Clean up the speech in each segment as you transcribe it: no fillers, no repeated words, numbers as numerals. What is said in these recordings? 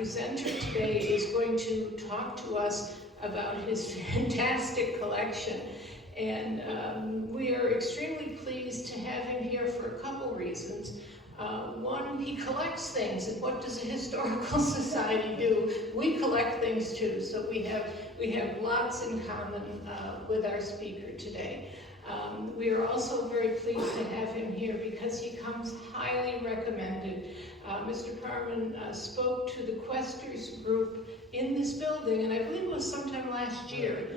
presenter today is going to talk to us about his fantastic collection. And we are extremely pleased to have him here for a couple reasons. One, he collects things, and what does a historical society do? We collect things too, so we have lots in common with our speaker today. We are also very pleased to have him here because he comes highly recommended. Mr. Parmon spoke to the Questers group in this building, and I believe it was sometime last year.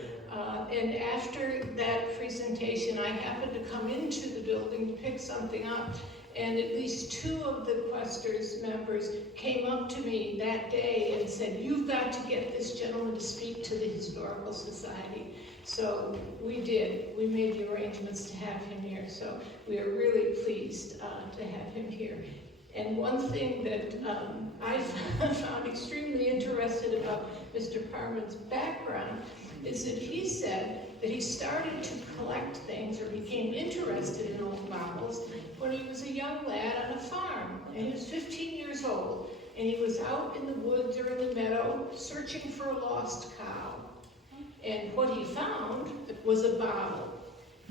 And after that presentation, I happened to come into the building to pick something up, and at least 2 of the Questers members came up to me that day and said, "You've got to get this gentleman to speak to the Historical Society." So we did. We made the arrangements to have him here. So we are really pleased to have him here. And one thing that I found extremely interesting about Mr. Parmon's background is that he said that he started to collect things or became interested in old bottles when he was a young lad on a farm. And he was 15 years old, and he was out in the woods or in the meadow searching for a lost cow. And what he found was a bottle.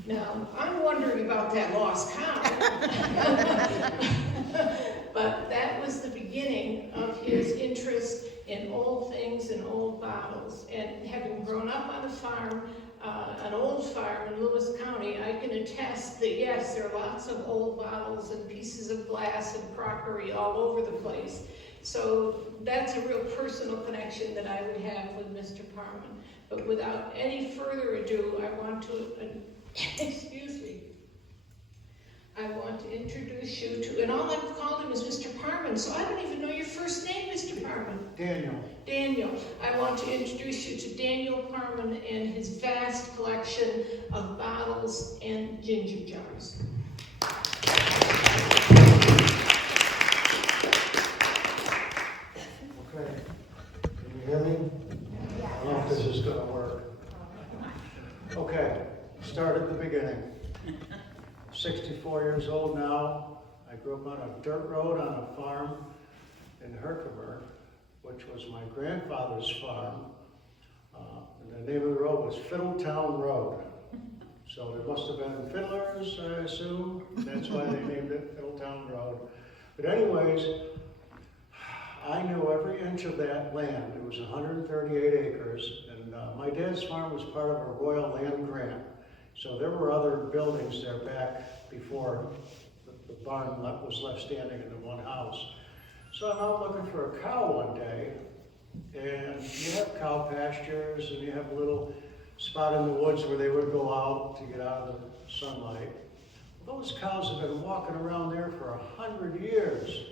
Now, I'm wondering about that lost cow. But that was the beginning of his interest in old things and old bottles. And having grown up on a farm, an old farm in Lewis County, I can attest that yes, there are lots of old bottles and pieces of glass and crockery all over the place. So that's a real personal connection that I would have with Mr. Parmon. But without any further ado, I want to, excuse me, I want to introduce you to, and all I've called him is Mr. Parmon, so I don't even know your first name, Mr. Parmon. Daniel. Daniel. I want to introduce you to Daniel Parmon and his vast collection of bottles and ginger jars. Okay. Can you hear me? I don't know if this is going to work. Okay. Start at the beginning. 64 years old now. I grew up on a dirt road on a farm in Herkimer, which was my grandfather's farm. And the name of the road was Fiddletown Road. So there must have been fiddlers, I assume. That's why they named it Fiddletown Road. But anyways, I knew every inch of that land. It was 138 acres. And my dad's farm was part of a royal land grant. So there were other buildings there back before the barn was left standing in the one house. So I'm out looking for a cow one day, and you have cow pastures, and you have a little spot in the woods where they would go out to get out of the sunlight. Those cows have been walking around there for 100 years,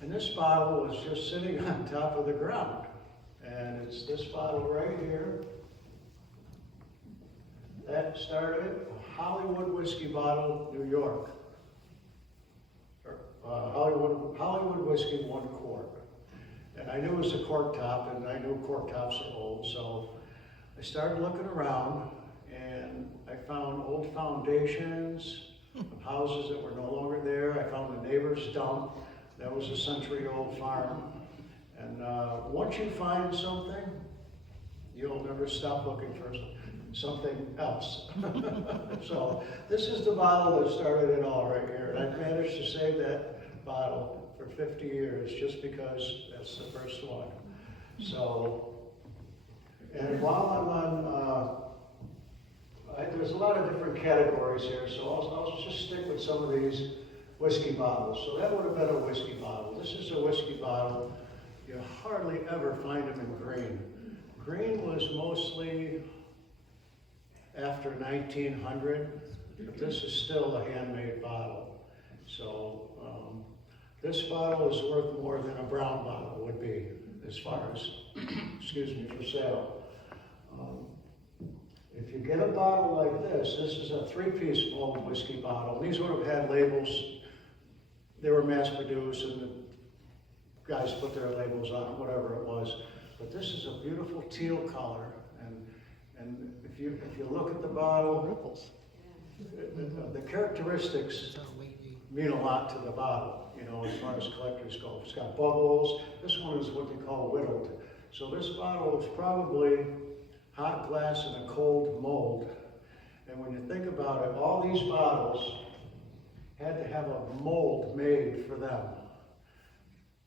and this bottle was just sitting on top of the ground. And it's this bottle right here. That started a Hollywood whiskey bottle, New York. Hollywood whiskey, 1 quart. And I knew it was a cork top, and I knew cork tops are old, so I started looking around, and I found old foundations of houses that were no longer there. I found the neighbor's dump. That was a century-old farm. And once you find something, you'll never stop looking for something else. So this is the bottle that started it all right here. And I managed to save that bottle for 50 years just because that's the first one. So, and while I'm on, there's a lot of different categories here, so I'll just stick with some of these whiskey bottles. So that would have been a whiskey bottle. This is a whiskey bottle. You hardly ever find them in green. Green was mostly after 1900, but this is still a handmade bottle. So this bottle is worth more than a brown bottle would be as far as, excuse me, for sale. If you get a bottle like this is a 3-piece old whiskey bottle. These would have had labels. They were mass produced and the guys put their labels on it, whatever it was. But this is a beautiful teal color. And if you look at the bottle, the characteristics mean a lot to the bottle. you know, as far as collectors go. It's got bubbles. This one is what they call whittled. So this bottle is probably hot glass in a cold mold. And when you think about it, all these bottles had to have a mold made for them.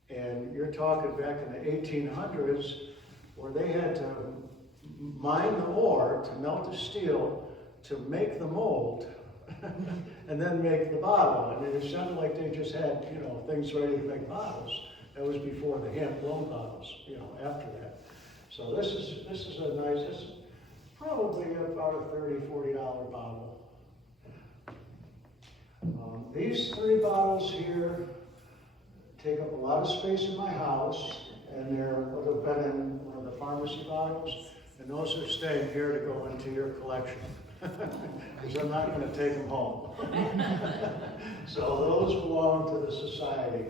And you're talking back in the 1800s where they had to mine the ore to melt the steel to make the mold and then make the bottle. I mean, it sounded like they just had, you know, things ready to make bottles. That was before the hand-blown bottles, you know, after that. So this is a nice, this is probably about a $30, $40 bottle. These 3 bottles here take up a lot of space in my house, and they're would have been in one of the pharmacy bottles, and those are staying here to go into your collection, because I'm not going to take them home. So those belong to the society.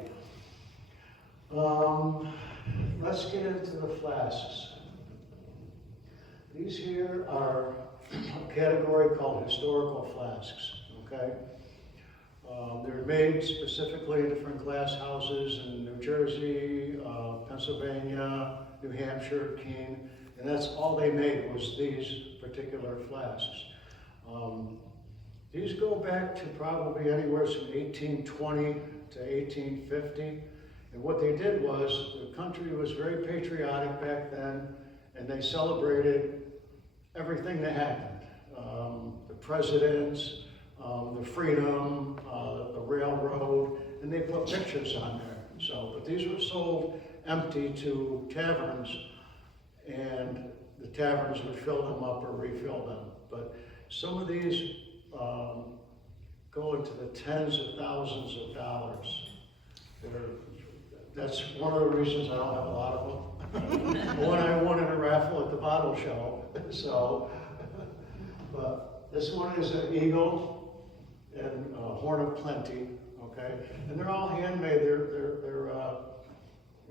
Let's get into the flasks. These here are a category called historical flasks, okay? They're made specifically in different glass houses in New Jersey, Pennsylvania, New Hampshire, Keene, and that's all they made was these particular flasks. These go back to probably anywhere from 1820 to 1850, and what they did was the country was very patriotic back then, and they celebrated everything that happened. The presidents, the freedom, the railroad, and they put pictures on there. So, but these were sold empty to taverns, and the taverns would fill them up or refill them. But some of these go into the tens of thousands of dollars. That's one of the reasons I don't have a lot of them. One I won in a raffle at the bottle show. So, but this one is an eagle and a horn of plenty, okay? And they're all handmade.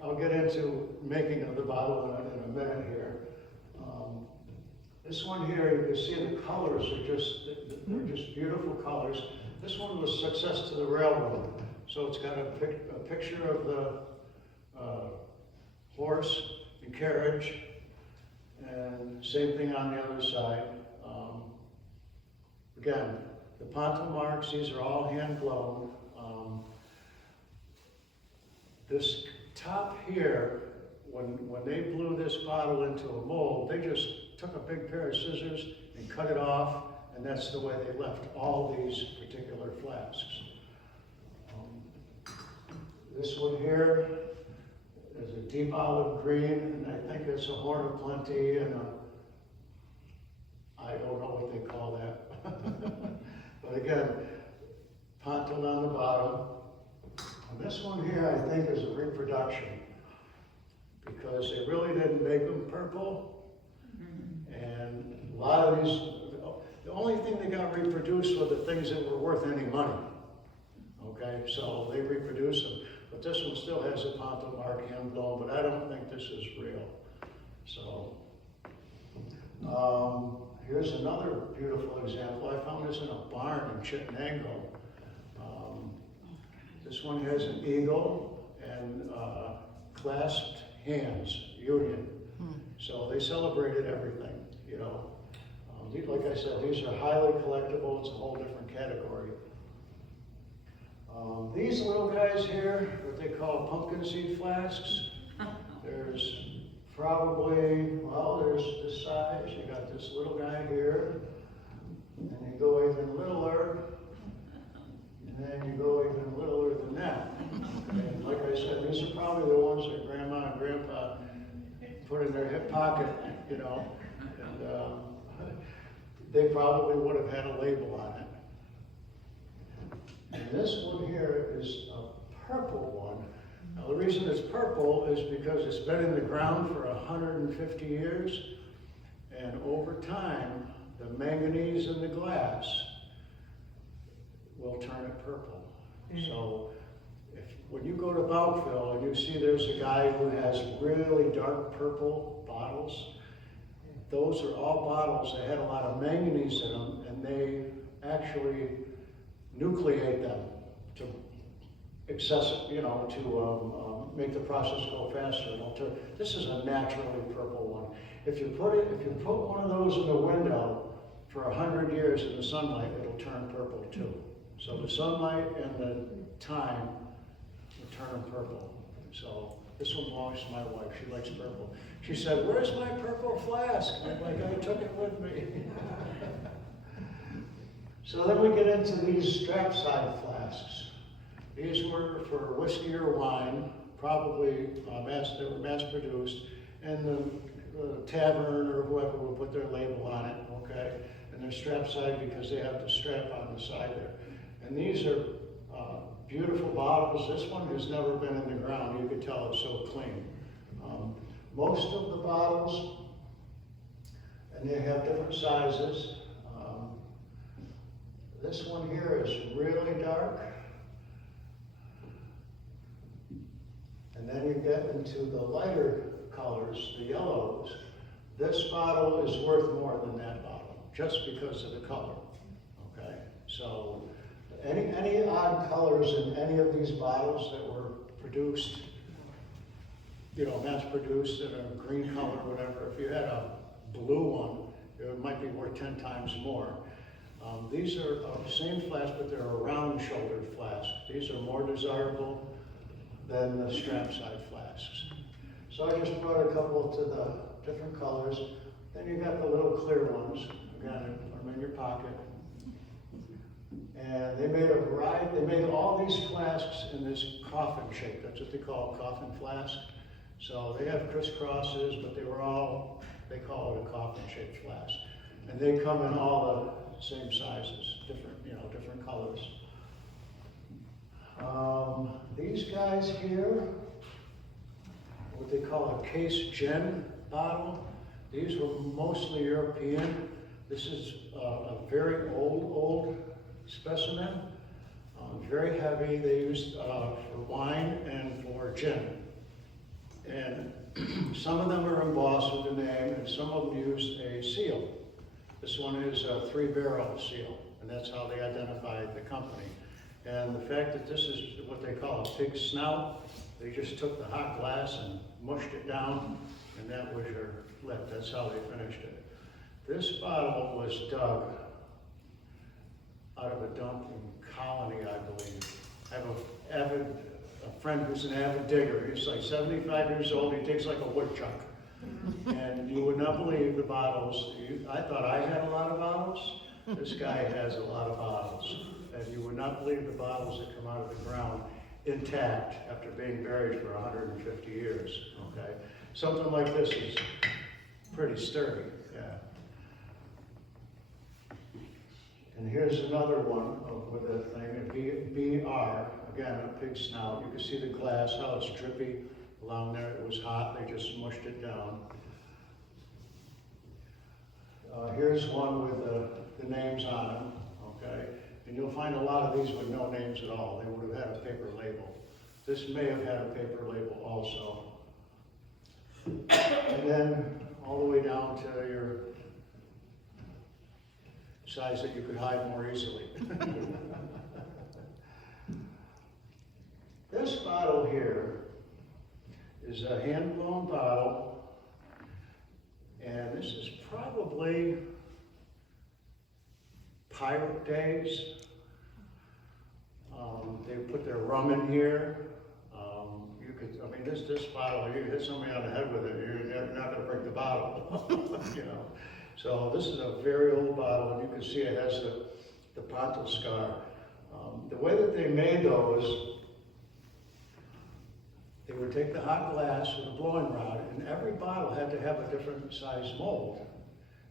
I'll get into making of the bottle in a minute here. This one here, you can see the colors are they're just beautiful colors. This one was Success to the Railroad. So it's got a picture of the horse and carriage, and same thing on the other side. Again, the ponto marks, these are all hand blown. This top here, when they blew this bottle into a mold, they just took a big pair of scissors and cut it off, and that's the way they left all these particular flasks. This one here is a deep olive green, and I think it's a horn of plenty, and I don't know what they call that. But again, pontoed on the bottom. And this one here, I think, is a reproduction, because they really didn't make them purple. And a lot of these, the only thing they got reproduced were the things that were worth any money. Okay, so they reproduced them. But this one still has a ponto mark hand blown, but I don't think this is real. So, here's another beautiful example. I found this in a barn in Chittenango. This one has an eagle and clasped hands, union. So they celebrated everything, you know. Like I said, these are highly collectible. It's a whole different category. These little guys here, what they call pumpkin seed flasks, there's probably, well, there's this size. You got this little guy here, and you go even littler, and then you go even littler than that. And like I said, these are probably the ones that Grandma and Grandpa put in their hip pocket, you know, and they probably would have had a label on it. And this one here is a purple one. Now the reason it's purple is because it's been in the ground for 150 years, and over time, the manganese in the glass will turn it purple. So when you go to Bouckville and you see there's a guy who has really dark purple bottles, those are all bottles that had a lot of manganese in them, and they actually nucleate them to excessive, you know, to make the process go faster. This is a naturally purple one. If you put one of those in the window for 100 years in the sunlight, it'll turn purple too. So the sunlight and the time will turn them purple. So this one belongs to my wife. She likes purple. She said, "Where's my purple flask?" I'm like, "I took it with me." So then we get into these strap side flasks. These were for whiskey or wine, probably they were mass produced, and the tavern or whoever will put their label on it, okay? And they're strap side because they have the strap on the side there. And these are beautiful bottles. This one has never been in the ground. You can tell it's so clean. Most of the bottles, and they have different sizes. This one here is really dark. And then you get into the lighter colors, the yellows. This bottle is worth more than that bottle, just because of the color, okay? So any odd colors in any of these bottles that were produced, you know, mass produced in a green color or whatever, if you had a blue one, it might be worth 10 times more. These are the same flask, but they're a round shouldered flask. These are more desirable than the strap side flasks. So I just brought a couple to the different colors. Then you got the little clear ones. Again, are in your pocket. And they made a variety, they made all these flasks in this coffin shape. That's what they call a coffin flask. So they have crisscrosses, but they call it a coffin shaped flask. And they come in all the same sizes, different colors. These guys here, what they call a case gin bottle. These were mostly European. This is a very old specimen, very heavy. They used for wine and for gin. And some of them are embossed with the name, and some of them used a seal. This one is a 3-barrel seal, and that's how they identified the company. And the fact that this is what they call a pig snout, they just took the hot glass and mushed it down, and that was your lip. That's how they finished it. This bottle was dug out of a dump in Colony, I believe. I have a friend who's an avid digger. He's like 75 years old. He digs like a woodchuck. And you would not believe the bottles. I thought I had a lot of bottles. This guy has a lot of bottles. And you would not believe the bottles that come out of the ground intact after being buried for 150 years, okay? Something like this is pretty sturdy, yeah. And here's another one with a thing, a BR, again, a pig snout. You can see the glass, how it's drippy along there. It was hot, they just mushed it down. Here's one with the names on them, okay? And you'll find a lot of these with no names at all. They would have had a paper label. This may have had a paper label also. And then all the way down to your size that you could hide more easily. This bottle here is a hand-blown bottle, and this is probably pirate days. They put their rum in here. This bottle, you hit somebody on the head with it, you're not going to break the bottle, you know. So this is a very old bottle, and you can see it has the pontil scar. The way that they made those, they would take the hot glass with a blowing rod, and every bottle had to have a different size mold.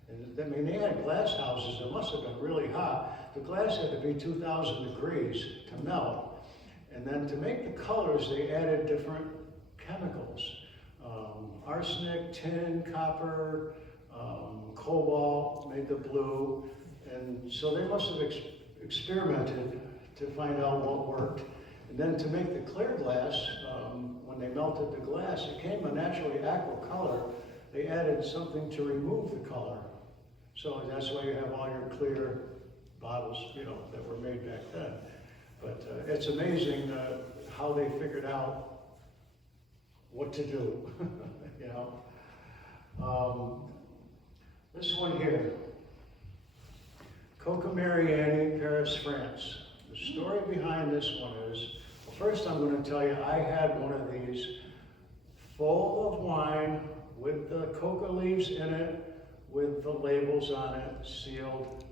And I mean, they had glass houses that must have been really hot. The glass had to be 2,000 degrees to melt. And then to make the colors, they added different chemicals. Arsenic, tin, copper, cobalt made the blue. And so they must have experimented to find out what worked. And then to make the clear glass, when they melted the glass, it came a naturally aqua color. They added something to remove the color. So that's why you have all your clear bottles, you know, that were made back then. But it's amazing how they figured out what to do, you know. This one here, Coca Mariani, Paris, France. The story behind this one is, well, first I'm going to tell you, I had one of these full of wine with the coca leaves in it, with the labels on it, sealed.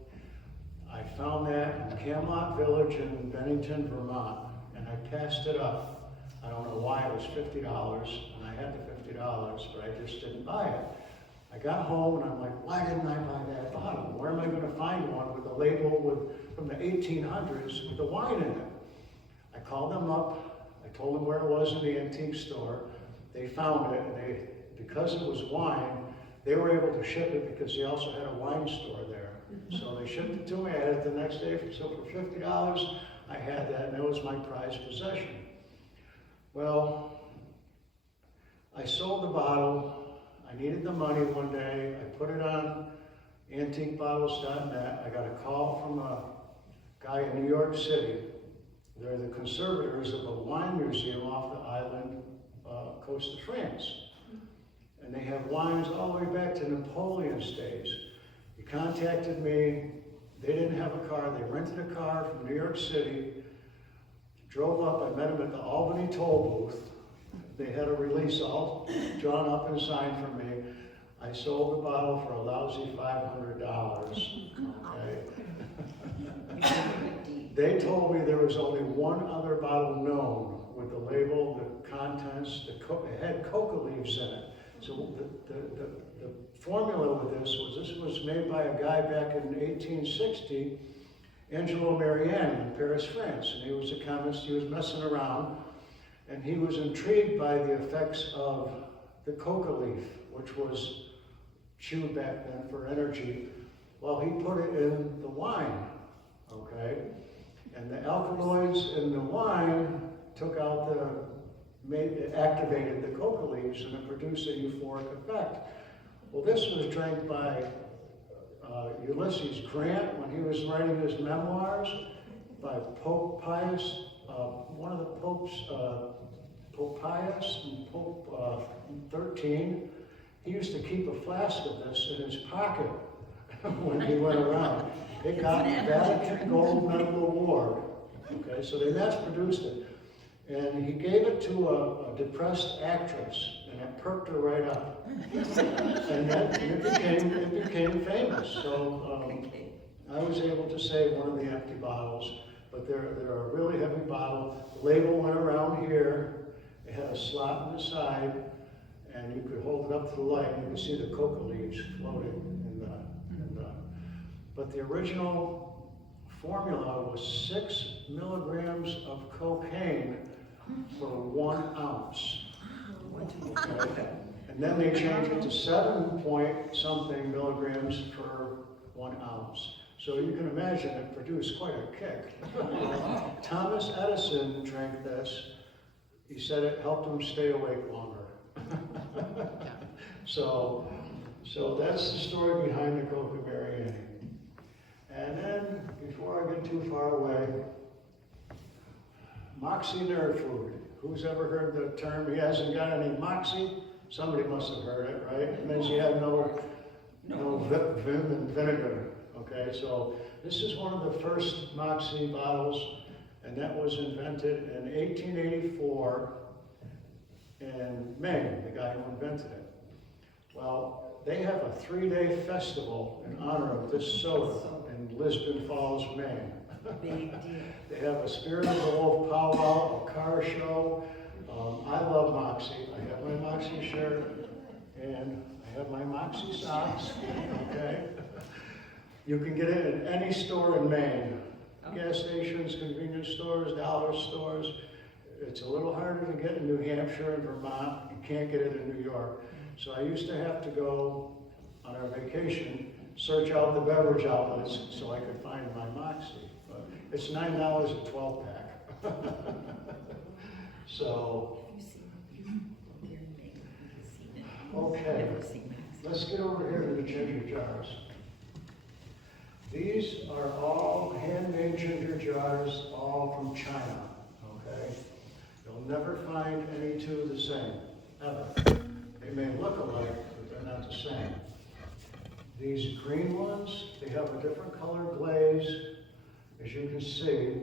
I found that in Camelot Village in Bennington, Vermont, and I passed it up. I don't know why, it was $50, and I had the $50, but I just didn't buy it. I got home and I'm like, why didn't I buy that bottle? Where am I going to find one with a label from the 1800s with the wine in it? I called them up, I told them where it was in the antique store. They found it, and because it was wine, they were able to ship it because they also had a wine store there. So they shipped it to me, I had it the next day, so for $50, I had that, and that was my prized possession. Well, I sold the bottle. I needed the money one day. I put it on antiquebottles.net. I got a call from a guy in New York City. They're the conservators of a wine museum off the island coast of France. And they have wines all the way back to Napoleon's days. He contacted me. They didn't have a car. They rented a car from New York City. Drove up. I met him at the Albany toll booth. They had a release all drawn up and signed for me. I sold the bottle for a lousy $500. Okay. They told me there was only one other bottle known with the label, the contents, it had coca leaves in it. So the formula with this was made by a guy back in 1860, Angelo Mariani in Paris, France. And he was a chemist, he was messing around. And he was intrigued by the effects of the coca leaf, which was chewed back then for energy. Well, he put it in the wine, okay? And the alkaloids in the wine took out activated the coca leaves, and it produced a euphoric effect. Well, this was drank by Ulysses Grant when he was writing his memoirs, by Pope Pius, one of the popes, Pope Pius and Pope 13, he used to keep a flask of this in his pocket when he went around. It got Vatican Gold Medal Award. Okay, so they mass produced it. And he gave it to a depressed actress, and it perked her right up. And it became famous. So I was able to save one of the empty bottles. But they're a really heavy bottle. The label went around here. It had a slot in the side, and you could hold it up to the light, and you could see the coca leaves floating. But the original formula was 6 milligrams of cocaine for 1 ounce. Okay? And then they changed it to 7 point something milligrams per 1 ounce. So you can imagine it produced quite a kick. Thomas Edison drank this. He said it helped him stay awake longer. So that's the story behind the Coca Mariani. And then, before I get too far away, Moxie Nerd Food. Who's ever heard the term? He hasn't got any Moxie? Somebody must have heard it, right? It means you have no vim and vinegar. Okay, so this is one of the first Moxie bottles, and that was invented in 1884 in Maine, the guy who invented it. Well, they have a 3-day festival in honor of this soda in Lisbon Falls, Maine. Big deal. They have a Spirit of the Wolf powwow, a car show. I love Moxie. I have my Moxie shirt, and I have my Moxie socks, okay? You can get it in any store in Maine. Gas stations, convenience stores, dollar stores. It's a little harder to get in New Hampshire and Vermont. You can't get it in New York. So I used to have to go on our vacation, search out the beverage outlets so I could find my Moxie. But it's $9 a 12-pack. So, okay, let's get over here to the ginger jars. These are all handmade ginger jars, all from China, okay? You'll never find any two the same, ever. They may look alike, but they're not the same. These green ones, they have a different color glaze, as you can see,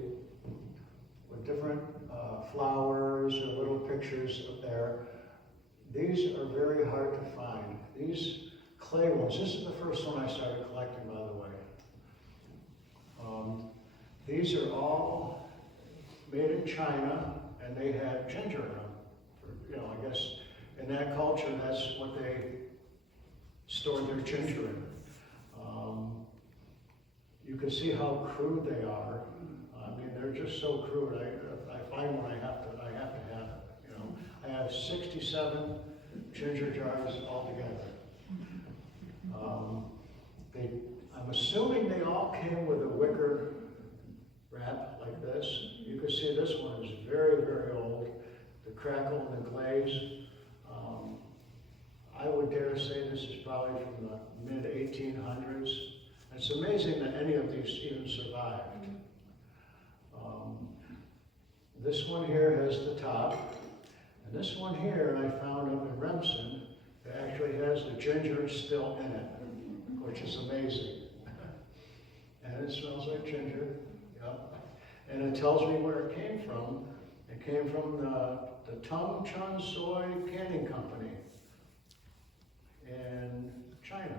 with different flowers or little pictures up there. These are very hard to find. These clay ones, this is the first one I started collecting, by the way. These are all made in China, and they had ginger in them. You know, I guess in that culture, that's what they stored their ginger in. You can see how crude they are. I mean, they're just so crude. I find one I have to have it. You know, I have 67 ginger jars altogether. I'm assuming they all came with a wicker wrap like this. You can see this one is very, very old. The crackle and the glaze. I would dare say this is probably from the mid-1800s. It's amazing that any of these even survived. This one here has the top, and this one here I found up in Remsen. It actually has the ginger still in it, which is amazing. And it smells like ginger, yep. And it tells me where it came from. It came from the Tung Chun Soy Canning Company in China.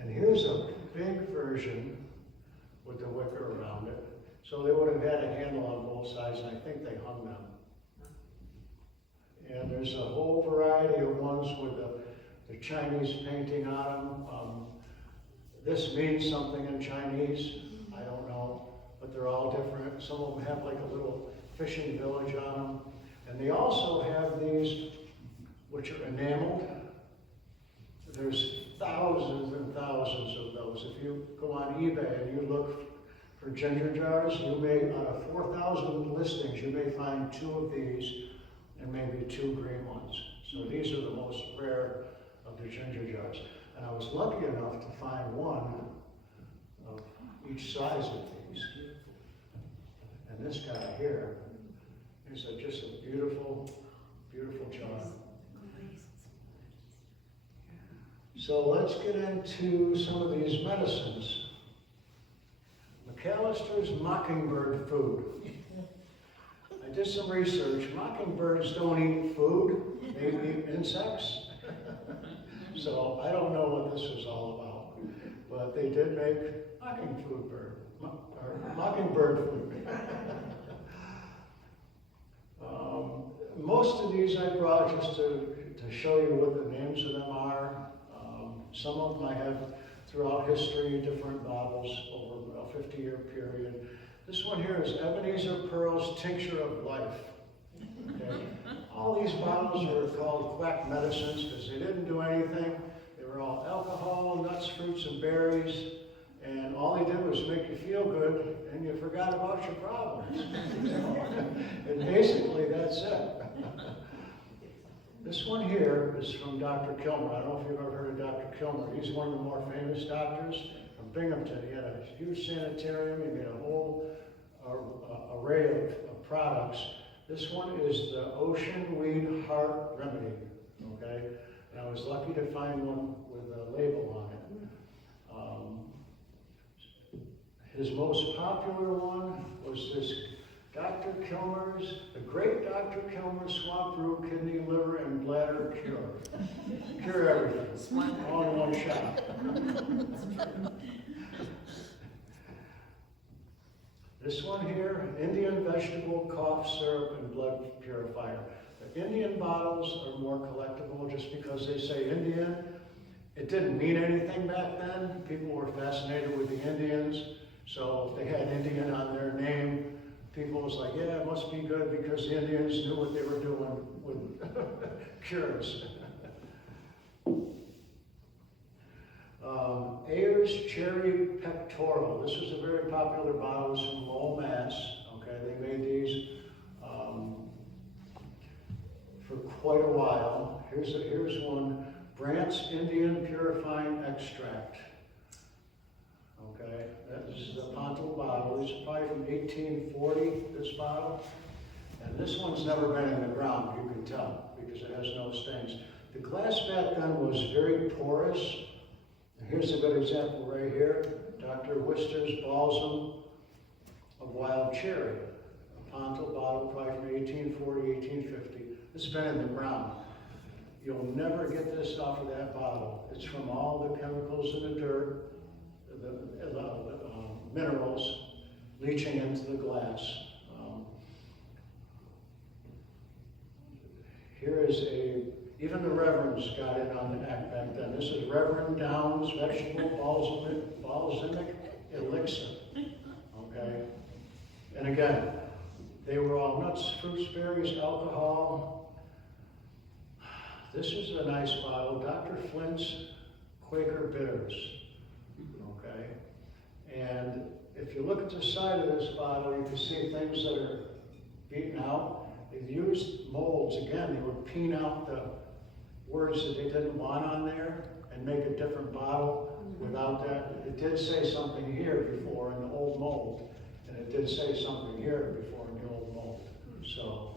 And here's a big version with the wicker around it. So they would have had a handle on both sides, and I think they hung them. And there's a whole variety of ones with the Chinese painting on them. This means something in Chinese, I don't know, but they're all different. Some of them have like a little fishing village on them. And they also have these, which are enameled. There's thousands and thousands of those. If you go on eBay and you look for ginger jars, you may, out of 4,000 listings, you may find 2 of these and maybe 2 green ones. So these are the most rare of the ginger jars. And I was lucky enough to find one of each size of these. And this guy here is just a beautiful, beautiful jar. So let's get into some of these medicines. McAllister's mockingbird food. I did some research. Mockingbirds don't eat food, they eat insects. So I don't know what this was all about, but they did make mockingbird food. Most of these I brought just to show you what the names of them are. Some of them I have throughout history, different bottles over a 50-year period. This one here is Ebenezer Pearl's Tincture of Life. Okay? All these bottles were called quack medicines because they didn't do anything. They were all alcohol, nuts, fruits, and berries. And all they did was make you feel good, and you forgot about your problems. And basically, that's it. This one here is from Dr. Kilmer. I don't know if you've ever heard of Dr. Kilmer. He's one of the more famous doctors from Binghamton. He had a huge sanitarium. He made a whole array of products. This one is the Ocean Weed Heart Remedy, okay? And I was lucky to find one with a label on it. His most popular one was this Dr. Kilmer's, the great Dr. Kilmer's Swamp Brew Kidney, Liver, and Bladder Cure. Cure everything, all in one shot. This one here, Indian vegetable cough syrup and blood purifier. The Indian bottles are more collectible just because they say Indian. It didn't mean anything back then. People were fascinated with the Indians, so they had Indian on their name. People was like, yeah, it must be good because the Indians knew what they were doing with cures. Ayer's Cherry Pectoral. This was a very popular bottle. It was from Lowell, Mass. Okay, they made these for quite a while. Here's one, Brandt's Indian Purifying Extract. Okay, this is a Pontal bottle. bottle. This is probably from 1840, this bottle. And this one's never been in the ground, you can tell, because it has no stains. The glass back then was very porous. And here's a good example right here. Dr. Wister's Balsam of Wild Cherry. A Ponto bottle, probably from 1840, 1850. This has been in the ground. You'll never get this off of that bottle. It's from all the chemicals in the dirt, the minerals leaching into the glass. Here is even the reverends got in on the act back then. This is Reverend Downs Vegetable Balsamic Elixir. Okay? And again, they were all nuts, fruits, berries, alcohol. This is a nice bottle, Dr. Flint's Quaker Bitters. Okay? And if you look at the side of this bottle, you can see things that are beaten out. They've used molds. Again, they would peen out the words that they didn't want on there and make a different bottle without that. It did say something here before in the old mold, and it did say something here before in the old mold. So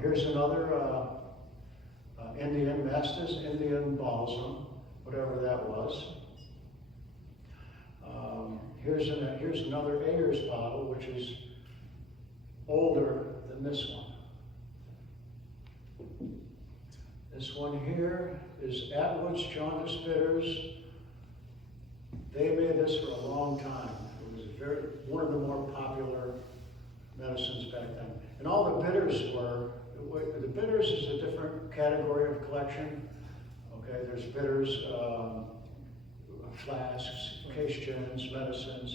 here's another Indian Mastis, Indian Balsam, whatever that was. Here's another Ayers bottle, which is older than this one. This one here is Atwood's Jaundice Bitters. They made this for a long time. It was one of the more popular medicines back then. And all the bitters the bitters is a different category of collection. Okay, there's bitters, flasks, case gins, medicines.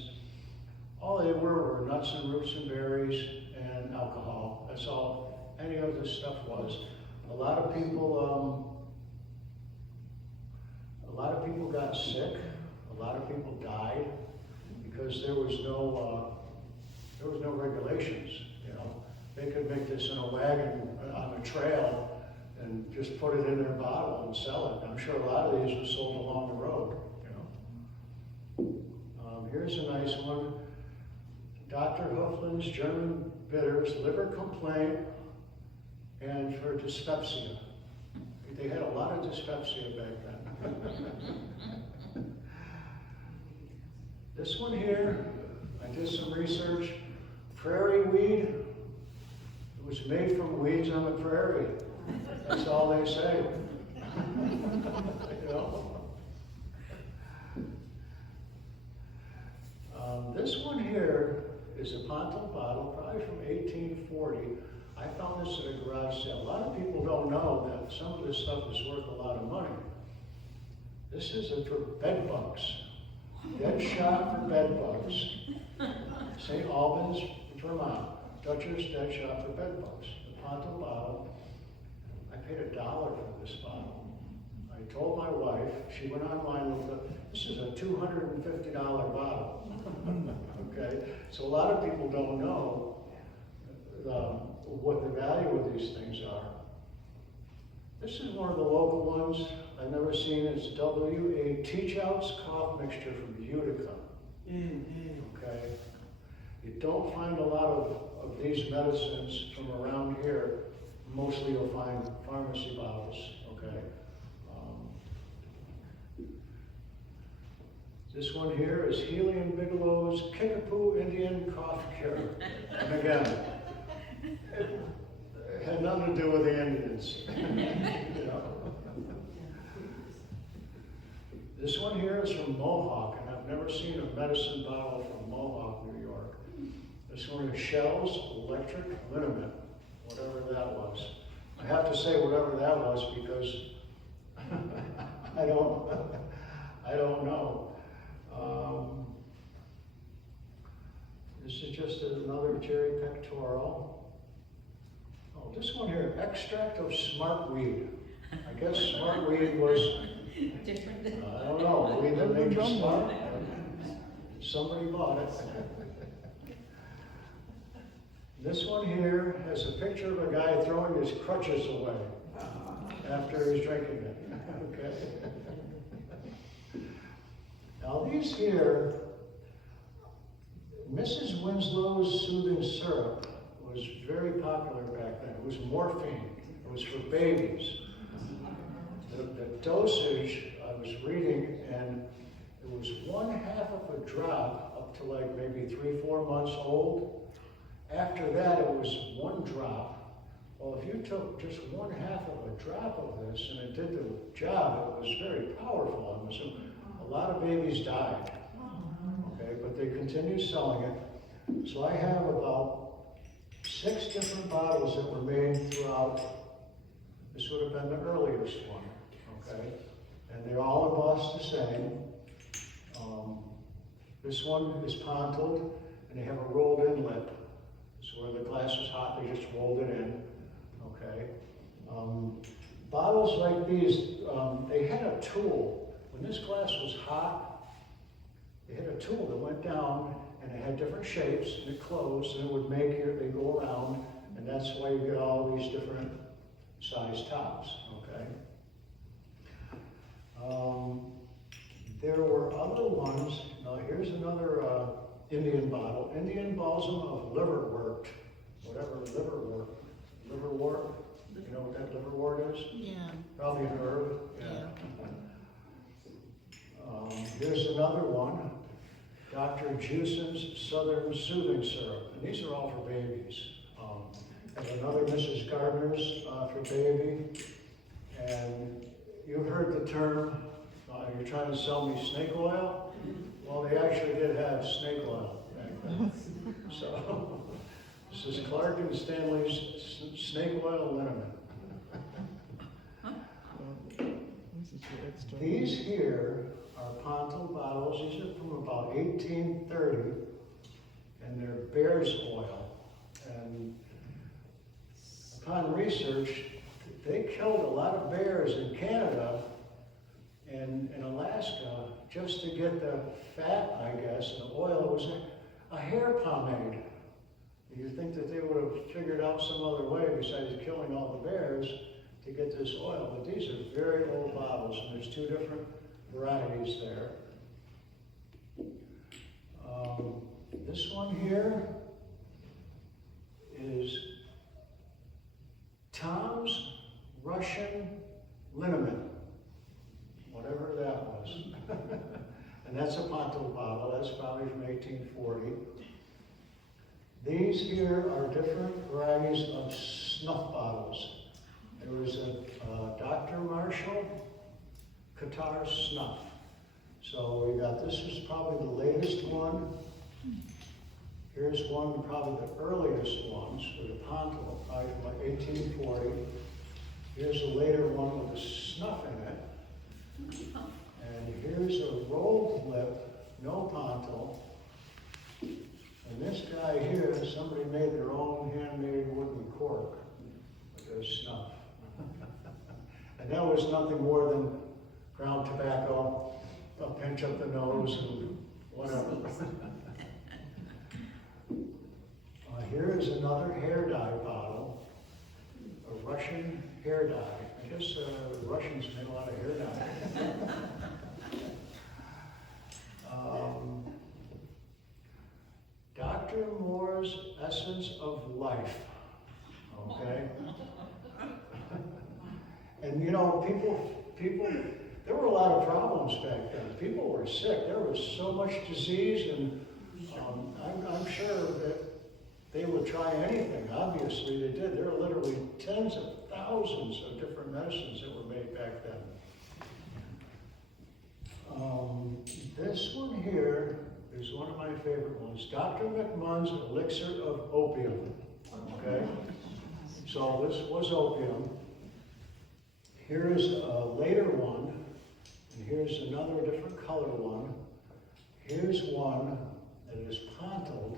All they were nuts and roots and berries and alcohol. That's all any of this stuff was. A lot of people got sick. A lot of people died because there was no regulations. You know, they could make this in a wagon on a trail and just put it in their bottle and sell it. I'm sure a lot of these were sold along the road. You know, here's a nice one. Dr. Hoeflin's German Bitters, liver complaint, and for dyspepsia. They had a lot of dyspepsia back then. This one here, I did some research. Prairie weed. It was made from weeds on the prairie. That's all they say. You know? This one here is a Ponto bottle, probably from 1840. I found this at a garage sale. A lot of people don't know that some of this stuff is worth a lot of money. This is for bed bugs. Dead shot for bed bugs. St. Albans, Vermont. Dutcher's dead shot for bed bugs. The Ponto bottle. I paid $1 for this bottle. I told my wife, she went online with this is a $250 bottle. Okay, so a lot of people don't know what the value of these things are. This is one of the local ones I've never seen. It's W.A. Teach-Out's cough mixture from Utica. Okay, you don't find a lot of these medicines from around here. Mostly you'll find pharmacy bottles. Okay. This one here is Healy and Bigelow's Kickapoo Indian Cough Cure. And again, it had nothing to do with the Indians. You know? This one here is from Mohawk, and I've never seen a medicine bottle from Mohawk, New York. This one is Shell's Electric Liniment, whatever that was. I have to say whatever that was because I don't know. This is just another cherry pectoral. Oh, this one here, extract of smartweed. I guess smartweed was different. I don't know, weed that made you smart. Somebody bought it. This one here has a picture of a guy throwing his crutches away after he's drinking it. Okay. Now these here, Mrs. Winslow's soothing syrup was very popular back then. It was morphine. It was for babies. The dosage, I was reading, and it was 1/2 of a drop up to like maybe 3-4 months old. After that, it was 1 drop. Well, if you took just 1/2 of a drop of this and it did the job, it was very powerful. And so a lot of babies died. Okay, but they continued selling it. So I have about 6 different bottles that were made throughout. This would have been the earliest one. Okay, and they all embossed the same. This one is pontled, and they have a rolled in lip. So where the glass is hot, they just rolled it in. Okay. Bottles like these, they had a tool. When this glass was hot, they had a tool that went down, and it had different shapes, and it closed, and it would make it, they go around, and that's why you get all these different size tops. Okay. There were other ones. Now here's another Indian bottle. Indian balsam of liverwort. Whatever liverwort. Liverwort? You know what that liverwort is? Yeah. Probably an herb. Yeah. Here's another one. Dr. Jewson's Southern Soothing Syrup. And these are all for babies. And another Mrs. Gardner's for baby. And you heard the term, you're trying to sell me snake oil? Well, they actually did have snake oil back then. So, this is Clark and Stanley's snake oil liniment. These here are Ponto bottles. These are from about 1830, and they're bear's oil. And upon research, they killed a lot of bears in Canada and in Alaska just to get the fat, I guess, and the oil. It was a hair pomade. You think that they would have figured out some other way besides killing all the bears to get this oil, but these are very old bottles, and there's 2 different varieties there. This one here is Tom's Russian liniment, whatever that was. And that's a Ponto bottle. That's probably from 1840. These here are different varieties of snuff bottles. There was a Dr. Marshall Qatar snuff. So we got, this is probably the latest one. Here's one, probably the earliest ones with a Ponto, probably from like 1840. Here's a later one with a snuff in it. And here's a rolled lip, no Ponto. And this guy here, somebody made their own handmade wooden cork with their snuff. And that was nothing more than ground tobacco, a pinch up the nose and whatever. Here is another hair dye bottle, a Russian hair dye. I guess the Russians made a lot of hair dye. Dr. Moore's Essence of Life, okay? And you know, people, there were a lot of problems back then. People were sick. There was so much disease, and I'm sure that they would try anything. Obviously, they did. There were literally tens of thousands of different medicines that were made back then. This one here is one of my favorite ones. Dr. McMunn's Elixir of Opium. Okay? So this was opium. Here is a later one, and here's another different color one. Here's one that is Pontled.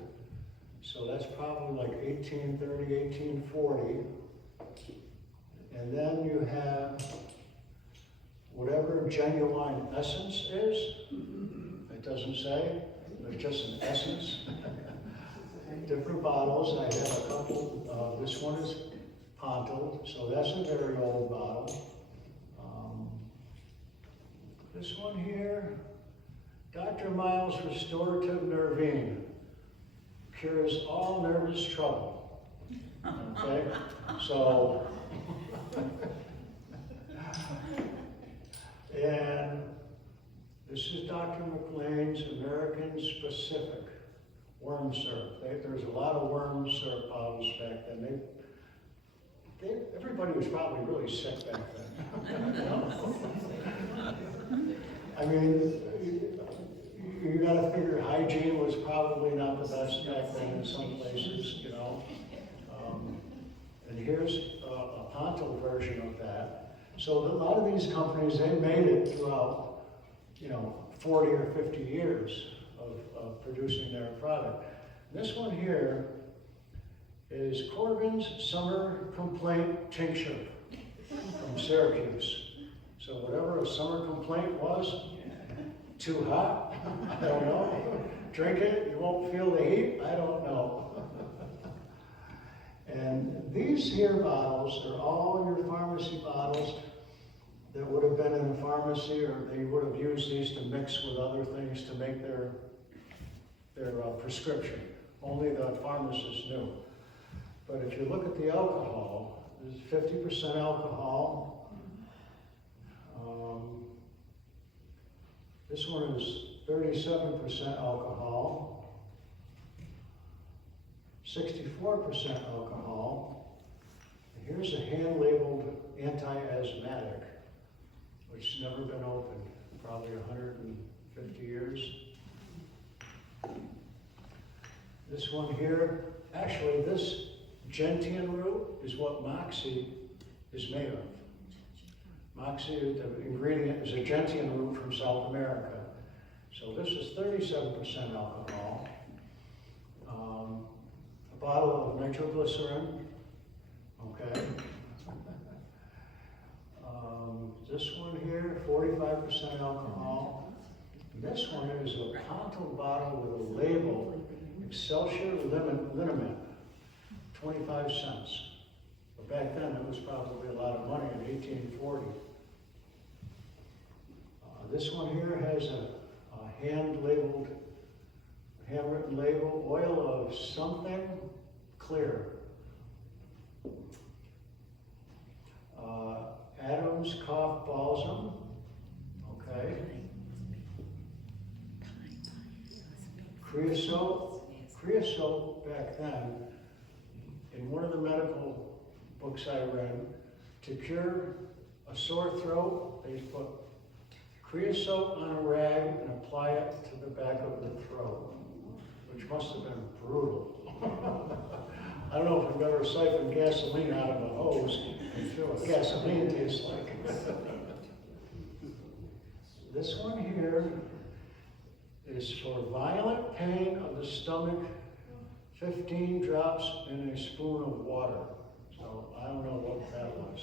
So that's probably like 1830, 1840. And then you have whatever genuine essence is. It doesn't say, but just an essence. Different bottles. I have a couple. This one is Pontled, so that's a very old bottle. This one here, Dr. Miles Restorative Nervine. cures all nervous trouble. Okay? So, and this is Dr. McLean's American Specific worm syrup. There's a lot of worm syrup bottles back then. Everybody was probably really sick back then. I mean, you gotta figure hygiene was probably not the best back then in some places, you know. And here's a Ponto version of that. So a lot of these companies, they made it throughout, 40 or 50 years of producing their product. This one here is Corbin's Summer Complaint Tincture from Syracuse. So whatever a summer complaint was, too hot, I don't know. Drink it, you won't feel the heat, I don't know. And these here bottles are all your pharmacy bottles that would have been in a pharmacy, or they would have used these to mix with other things to make their prescription. Only the pharmacist knew. But if you look at the alcohol, there's 50% alcohol. This one is 37% alcohol, 64% alcohol. And here's a hand-labeled anti-asthmatic, which has never been opened, probably 150 years. This one here, actually this gentian root is what Moxie is made of. Moxie, the ingredient is a gentian root from South America. So this is 37% alcohol. A bottle of nitroglycerin, okay. This one here, 45% alcohol. This one is a Ponto bottle with a label, Excelsior Liniment, 25 cents. But back then, it was probably a lot of money in 1840. This one here has a handwritten label, oil of something clear. Adam's Cough Balsam, okay. Creosote back then, in one of the medical books I read, to cure a sore throat, they put creosote on a rag and apply it to the back of the throat, which must have been brutal. I don't know if you've ever siphoned gasoline out of a hose and feel what gasoline tastes like. This one here is for violent pain of the stomach, 15 drops in a spoon of water. So I don't know what that was.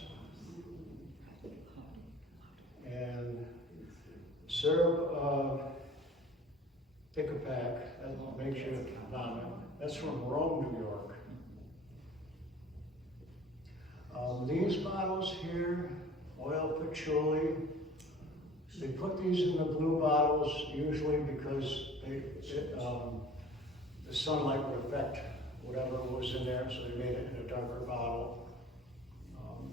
And syrup of Icapac, that makes you vomit. That's from Rome, New York. These bottles here, oil patchouli, they put these in the blue bottles usually because the sunlight would affect whatever was in there, so they made it in a darker bottle.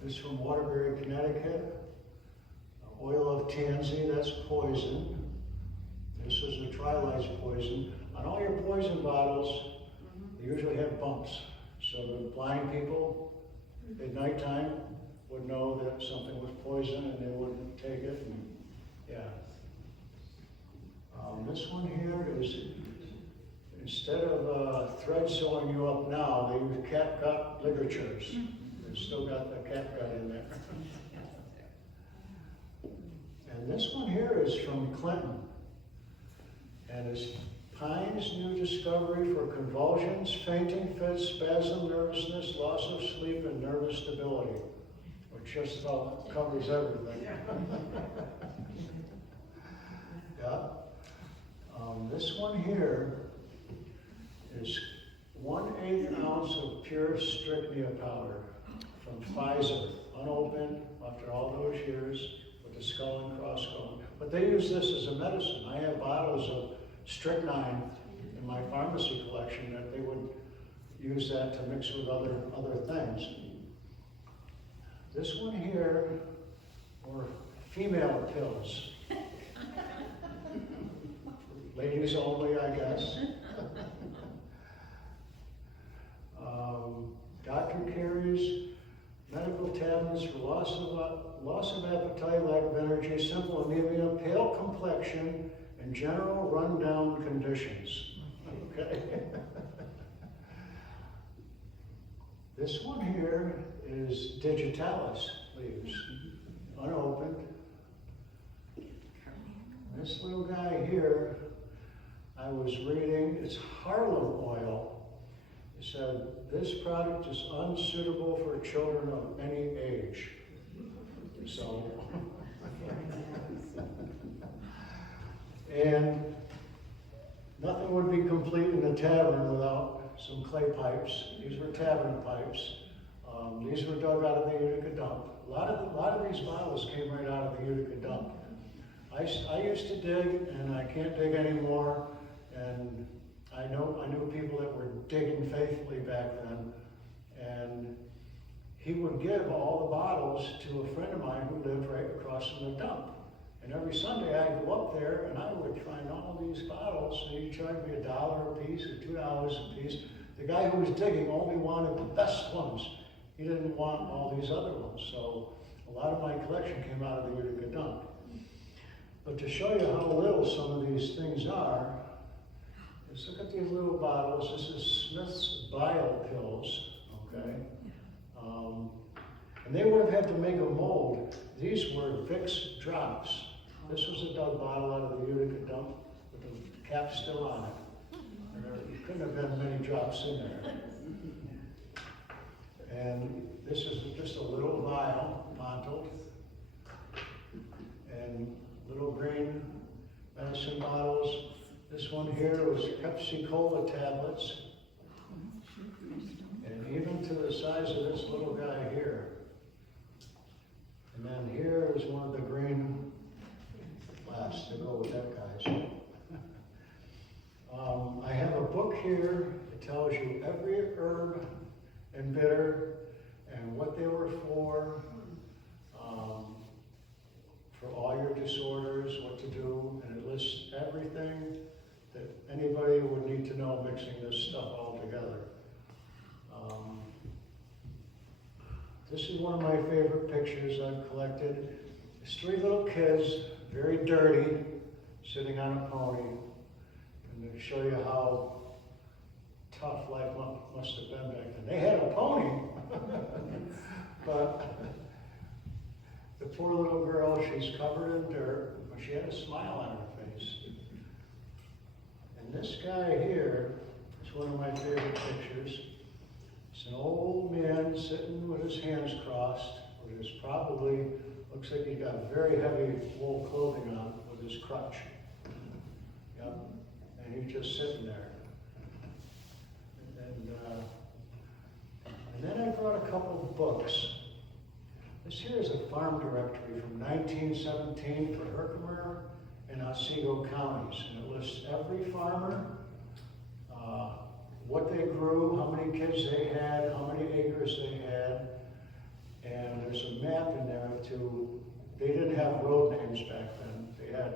This is from Waterbury, Connecticut. Oil of tansy, that's poison. This is a trilase poison. On all your poison bottles, they usually have bumps. So the blind people at nighttime would know that something was poison and they wouldn't take it. And, yeah. This one here is, instead of thread sewing you up now, they use catgut ligatures. They've still got the catgut in there. And this one here is from Clinton. And it's Pine's new discovery for convulsions, fainting fits, spasm, nervousness, loss of sleep, and nervous stability, which just about covers everything. Yeah. This one here is 1/8 ounce of pure strychnia powder from Pfizer, unopened after all those years with the skull and crossbones. But they use this as a medicine. I have bottles of strychnine in in my pharmacy collection that they would use that to mix with other things. This one here were female pills. Ladies only, I guess. Doctor carries medical tablets for loss of appetite, lack of energy, simple anemia, pale complexion, and general rundown conditions. Okay. This one here is digitalis leaves, unopened. This little guy here, I was reading, it's Harlem oil. It said, this product is unsuitable for children of any age. So, and nothing would be complete in a tavern without some clay pipes. These were tavern pipes. These were dug out of the Utica dump. A lot of these bottles came right out of the Utica dump. I used to dig, and I can't dig anymore. And I knew people that were digging faithfully back then. And he would give all the bottles to a friend of mine who lived right across from the dump. And every Sunday I'd go up there and I would find all these bottles. So he'd charge me $1 a piece or $2 a piece. The guy who was digging only wanted the best ones. He didn't want all these other ones. So a lot of my collection came out of the Utica dump. But to show you how little some of these things are, let's look at these little bottles. This is Smith's Bile Pills, okay? And they would have had to make a mold. These were Vicks drops. This was a dug bottle out of the Utica dump with the cap still on it. And there couldn't have been many drops in there. And this is just a little vial, bottled, and little green medicine bottles. This one here was Pepsi Cola tablets. And even to the size of this little guy here. And then here is one of the green flasks to go with that guy's. I have a book here that tells you every herb and bitter and what they were for all your disorders, what to do, and it lists everything that anybody would need to know mixing this stuff all together. This is one of my favorite pictures I've collected. It's 3 little kids, very dirty, sitting on a pony. And to show you how tough life must have been back then. They had a pony, but the poor little girl, she's covered in dirt, but she had a smile on her face. And this guy here is one of my favorite pictures. It's an old man sitting with his hands crossed, with his probably, looks like he got very heavy wool clothing on with his crutch. Yep. And he's just sitting there. And then I brought a couple of books. This here is a farm directory from 1917 for Herkimer and Otsego counties. And it lists every farmer, what they grew, how many kids they had, how many acres they had. And there's a map in there to, they didn't have road names back then. They had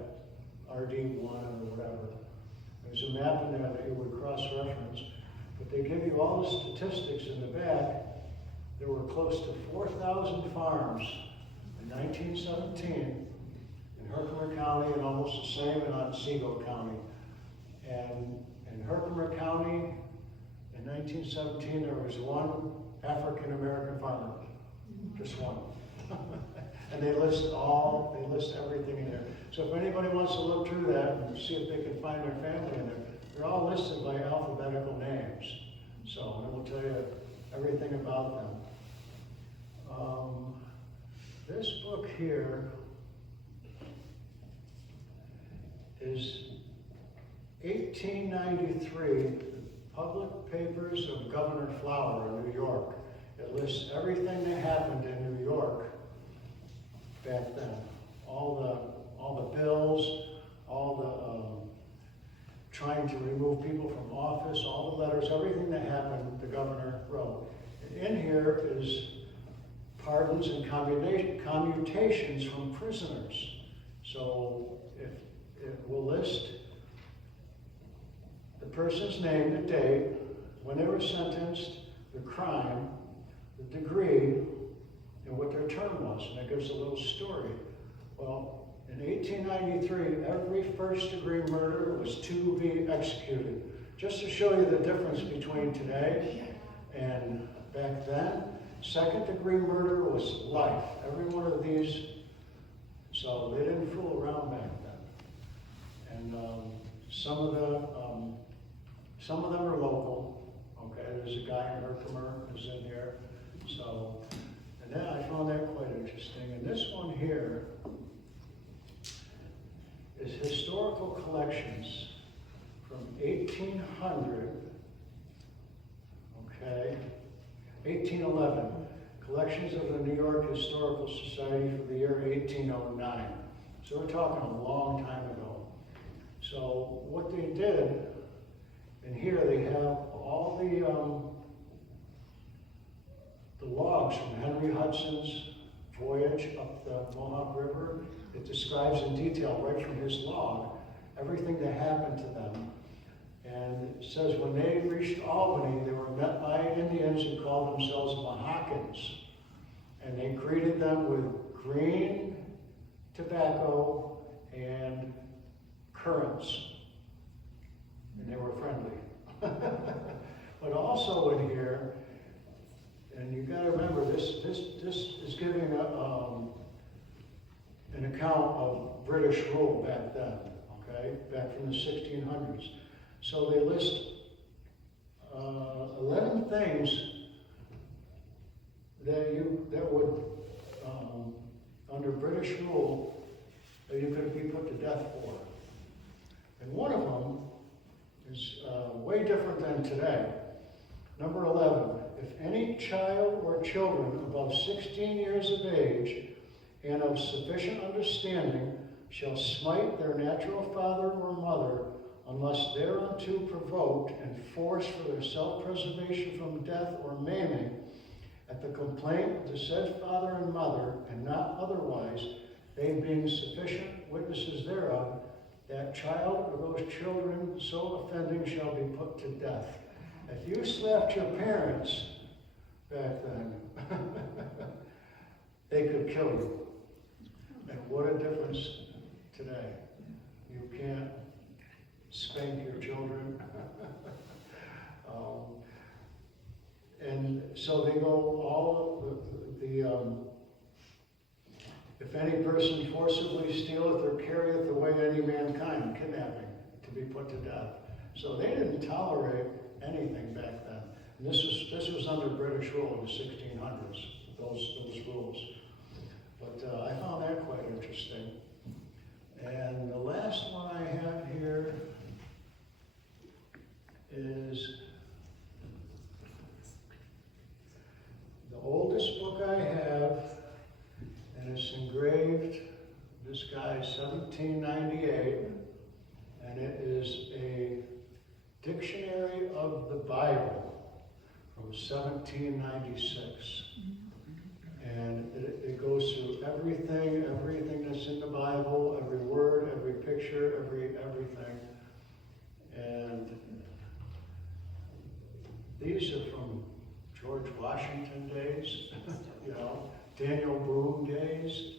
RD1 or whatever. There's a map in there that you would cross-reference. But they give you all the statistics in the back. There were close to 4,000 farms in 1917 in Herkimer County and almost the same in Otsego County. And in Herkimer County, in 1917, there was one African-American farmer, just one. And they list everything in there. So if anybody wants to look through that and see if they can find their family in there, they're all listed by alphabetical names. So it will tell you everything about them. This book here is 1893, Public Papers of Governor Flower in New York. It lists everything that happened in New York back then. All the bills, all the trying to remove people from office, all the letters, everything that happened, the governor wrote. And in here is pardons and commutations from prisoners. So if it will list the person's name, the date, when they were sentenced, the crime, the degree, and what their term was, and it gives a little story. Well, in 1893, every first-degree murder was to be executed. Just to show you the difference between today and back then, second-degree murder was life. Every one of these, so they didn't fool around back then. And some of them are local. Okay, there's a guy in Herkimer who's in here. So, and then I found that quite interesting. And this one here is historical collections from 1800, okay, 1811, collections of the New York Historical Society for the year 1809. So we're talking a long time ago. So what they did, and here they have all the logs from Henry Hudson's voyage up the Mohawk River. It describes in detail, right from his log, everything that happened to them. And it says when they reached Albany, they were met by Indians who called themselves Mohawkans. And they greeted them with green tobacco and currants. And they were friendly. But also in here, and you got to remember, this is giving an account of British rule back then, okay, back from the 1600s. So they list 11 things that would, under British rule, that you could be put to death for. And one of them is way different than today. Number 11, if any child or children above 16 years of age and of sufficient understanding shall smite their natural father or mother unless thereunto provoked and forced for their self-preservation from death or maiming, at the complaint of the said father and mother, and not otherwise, they being sufficient witnesses thereof, that child or those children so offending shall be put to death. If you slapped your parents back then, they could kill you. And what a difference today. You can't spank your children. And so they go all if any person forcibly stealeth or carrieth away any mankind, kidnapping, to be put to death. So they didn't tolerate anything back then. And this was under British rule in the 1600s, those rules. But I found that quite interesting. And the last one I have here is the oldest book I have, and it's engraved, this guy's 1798, and it is a dictionary of the Bible from 1796. And it goes through everything that's in the Bible, every word, every picture, everything. And these are from George Washington days, you know, Daniel Boone days.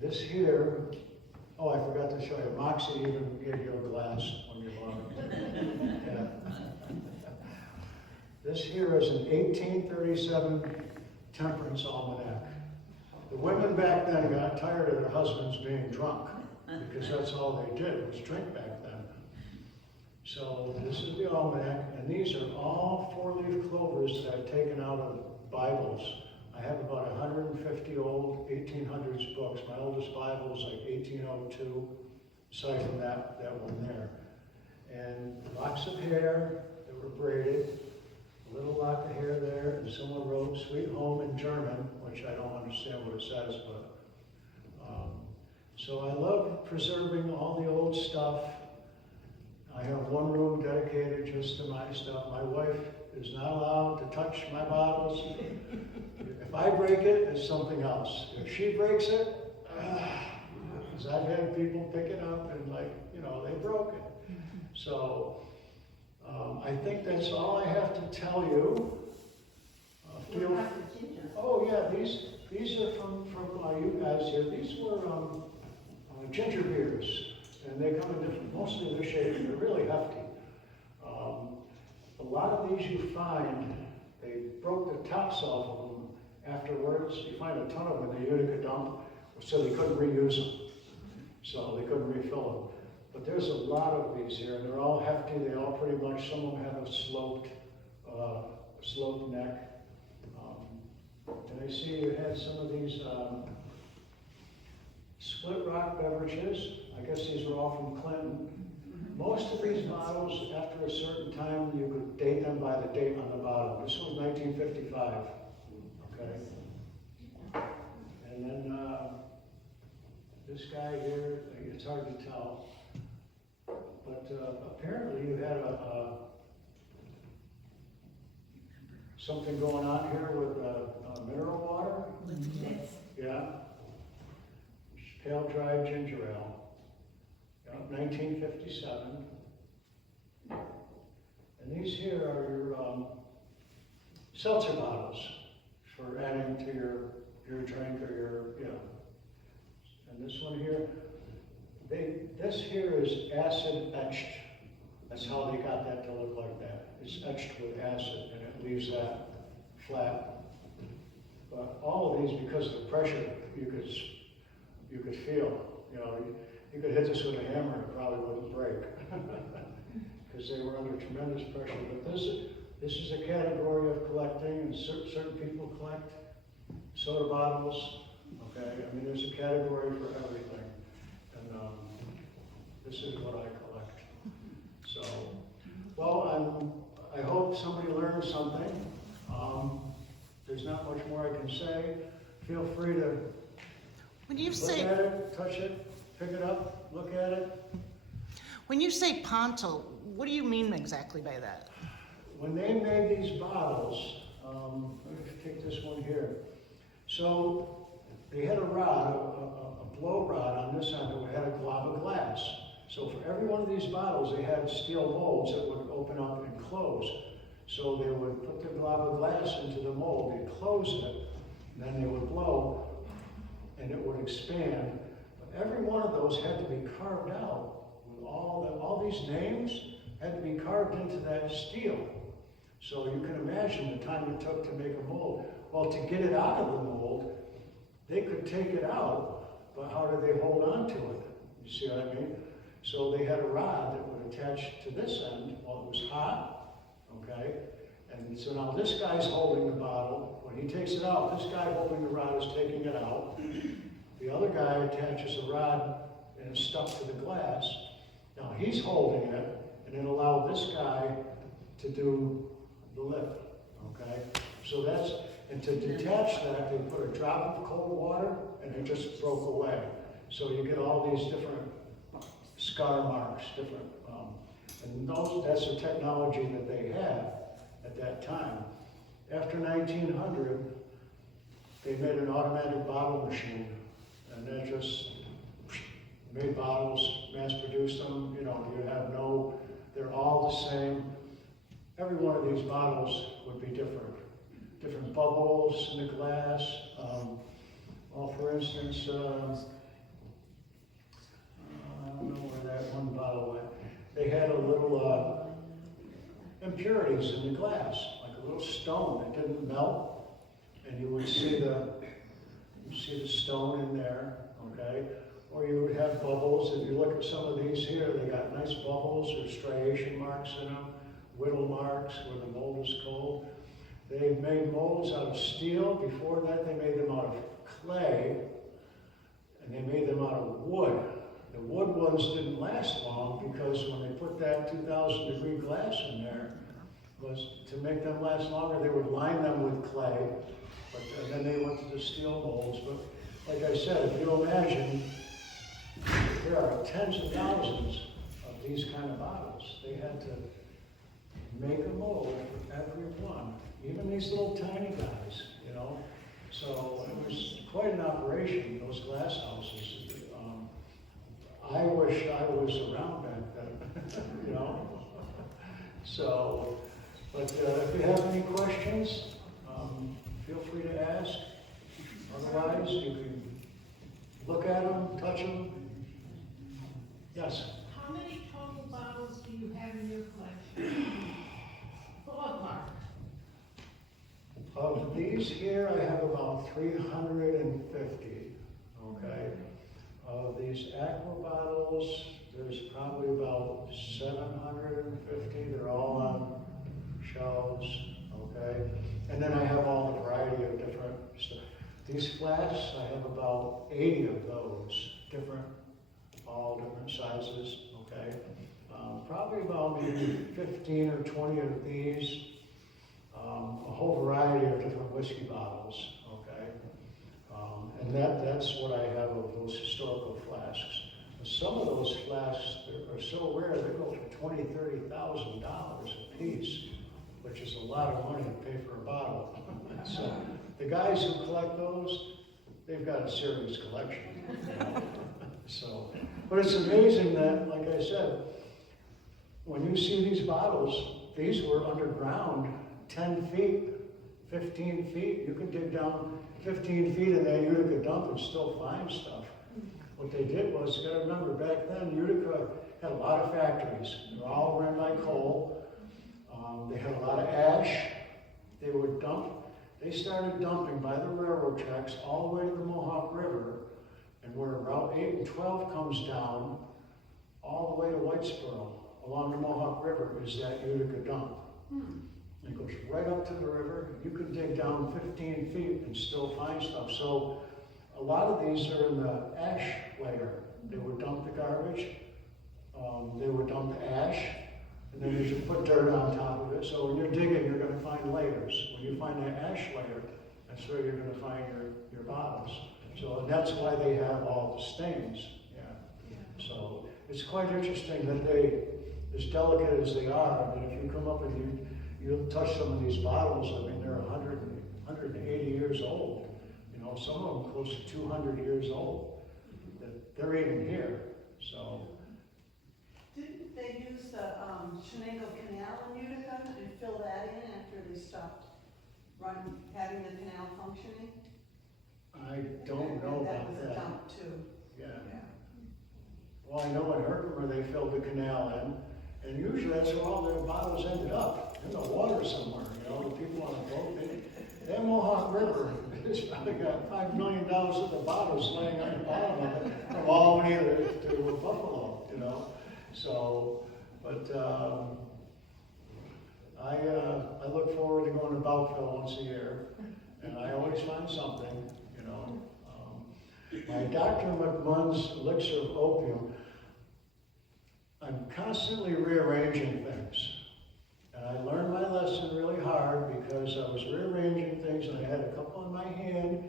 This here, oh, I forgot to show you. Moxie even gave you a glass when you bought it. Yeah. This here is an 1837 temperance almanac. The women back then got tired of their husbands being drunk because that's all they did was drink back then. So this is the almanac, and these are all four-leaf clovers that I've taken out of Bibles. I have about 150 old 1800s books. My oldest Bible is like 1802, aside from that one there. And locks of hair that were braided, a little lock of hair there, and someone wrote "Sweet Home" in German, which I don't understand what it says, but so I love preserving all the old stuff. I have one room dedicated just to my stuff. My wife is not allowed to touch my bottles. If I break it, it's something else. If she breaks it, because I've had people pick it up and they broke it. So I think that's all I have to tell you. Oh yeah, these are from you guys here. These were ginger beers, and they come in different, mostly they're shaded. They're really hefty. A lot of these you find, they broke the tops off of them afterwards. You find a ton of them in the Utica dump, so they couldn't reuse them. So they couldn't refill them. But there's a lot of these here, and they're all hefty. They all pretty much, some of them have a sloped neck. And I see you had some of these split rock beverages. I guess these were all from Clinton. Most of these bottles, after a certain time, you could date them by the date on the bottom. This one's 1955, okay? And then this guy here, it's hard to tell. But apparently you had something going on here with mineral water. Yeah. Pale dried ginger ale. Yeah, 1957. And these here are your seltzer bottles for adding to your drink or your. And this one here, this here is acid etched. That's how they got that to look like that. It's etched with acid, and it leaves that flat. But all of these, because of the pressure, you could feel. You could hit this with a hammer and it probably wouldn't break, because they were under tremendous pressure. But this is a category of collecting, and certain people collect soda bottles. Okay, I mean there's a category for everything, and this is what I collect. So, well, I hope somebody learned something. There's not much more I can say. Feel free to look at it, touch it, pick it up, look at it. When you say Ponto, what do you mean exactly by that? When they made these bottles, let me take this one here. So they had a rod, a blow rod on this end that had a glob of glass. So for every one of these bottles, they had steel molds that would open up and close. So they would put the glob of glass into the mold, they'd close it, and then they would blow, and it would expand. But every one of those had to be carved out. With all these names had to be carved into that steel. So you can imagine the time it took to make a mold. Well, to get it out of the mold, they could take it out, but how did they hold on to it? You see what I mean? So they had a rod that would attach to this end while it was hot, okay? And so now this guy's holding the bottle. When he takes it out, this guy holding the rod is taking it out. The other guy attaches a rod and it's stuck to the glass. Now he's holding it, and it allowed this guy to do the lift, okay? So that's, and to detach that, they put a drop of cold water and it just broke away. So you get all these different scar marks, different, and that's the technology that they had at that time. After 1900, they made an automatic bottle machine, and that just made bottles, mass-produced them. You have they're all the same. Every one of these bottles would be different. Different bubbles in the glass. Well, for instance, I don't know where that one bottle went. They had a little impurities in the glass, like a little stone that didn't melt, and you would see the stone in there, okay? Or you would have bubbles. If you look at some of these here, they got nice bubbles or striation marks in them, whittle marks where the mold is cold. They made molds out of steel. Before that, they made them out of clay, and they made them out of wood. The wood ones didn't last long because when they put that 2,000-degree glass in there, was to make them last longer, they would line them with clay, and then they went to the steel molds. But like I said, if you imagine, there are tens of thousands of these kind of bottles. They had to make a mold for every one, even these little tiny guys, you know. So it was quite an operation, those glass houses. I wish I was around back then, you know. So, but if you have any questions, feel free to ask. Otherwise, you can look at them, touch them. Yes? How many total bottles do you have in your collection? Ballpark. Of these here, I have about 350, okay? Of these aqua bottles, there's probably about 750. They're all on shelves, okay? And then I have all the variety of different stuff. These flasks, I have about 80 of those, all different sizes, okay? Probably about maybe 15 or 20 of these, a whole variety of different whiskey bottles, okay? And that's what I have of those historical flasks. And some of those flasks are so rare, they go for $20,000, $30,000 a piece, which is a lot of money to pay for a bottle. So the guys who collect those, they've got a serious collection. You know? So, but it's amazing that, like I said, when you see these bottles, these were underground 10 feet, 15 feet. You could dig down 15 feet in that Utica dump and still find stuff. What they did was, you gotta remember, back then, Utica had a lot of factories. They were all run by coal. They had a lot of ash. They would dump. They started dumping by the railroad tracks all the way to the Mohawk River, and where Route 8 and 12 comes down, all the way to Whitesboro, along the Mohawk River, is that Utica dump. It goes right up to the river. You could dig down 15 feet and still find stuff. So a lot of these are in the ash layer. They would dump the garbage, they would dump the ash, and then you should put dirt on top of it. So when you're digging, you're going to find layers. When you find that ash layer, that's where you're going to find your bottles. So that's why they have all the stains. Yeah. So it's quite interesting that they, as delicate as they are, I mean, if you come up and you'll touch some of these bottles, I mean, they're 180 years old. You know, some of them close to 200 years old. They're even here. So. Didn't they use the Shenango Canal in Utica and fill that in after they stopped having the canal functioning? I don't know that about was a that. dump too. Yeah. Yeah. Well, I know in Herkimer they filled the canal in, and usually that's where all their bottles ended up, in the water somewhere. You know, the people on the boat, that Mohawk River has probably got $5 million worth of bottles laying on the bottom of it, from Albany to Buffalo, you know. So, but I look forward to going to Bouteville once a year, and I always find something, you know. My Dr. McMunn's elixir of opium, I'm constantly rearranging things. And I learned my lesson really hard because I was rearranging things and I had a couple in my hand.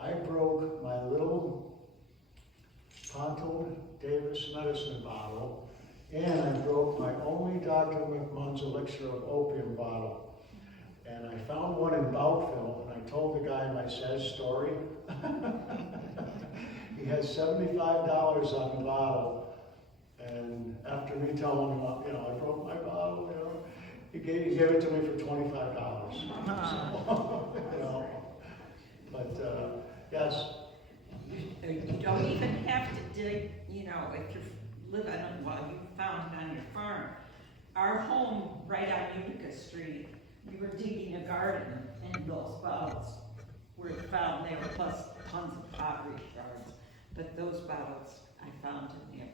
I broke my little Ponto Davis medicine bottle, and I broke my only Dr. McMunn's elixir of opium bottle. And I found one in Bouteville, and I told the guy my sad story. He had $75 on the bottle, and after me telling him, you know, I broke my bottle, you know, he gave it to me for $25. So, you know, but yes. You don't even have to dig, you know, if you're living on, well, you found it on your farm. Our home, right on Utica Street, we were digging a garden, and those bottles were found there, plus tons of pottery shards. But those bottles I found in there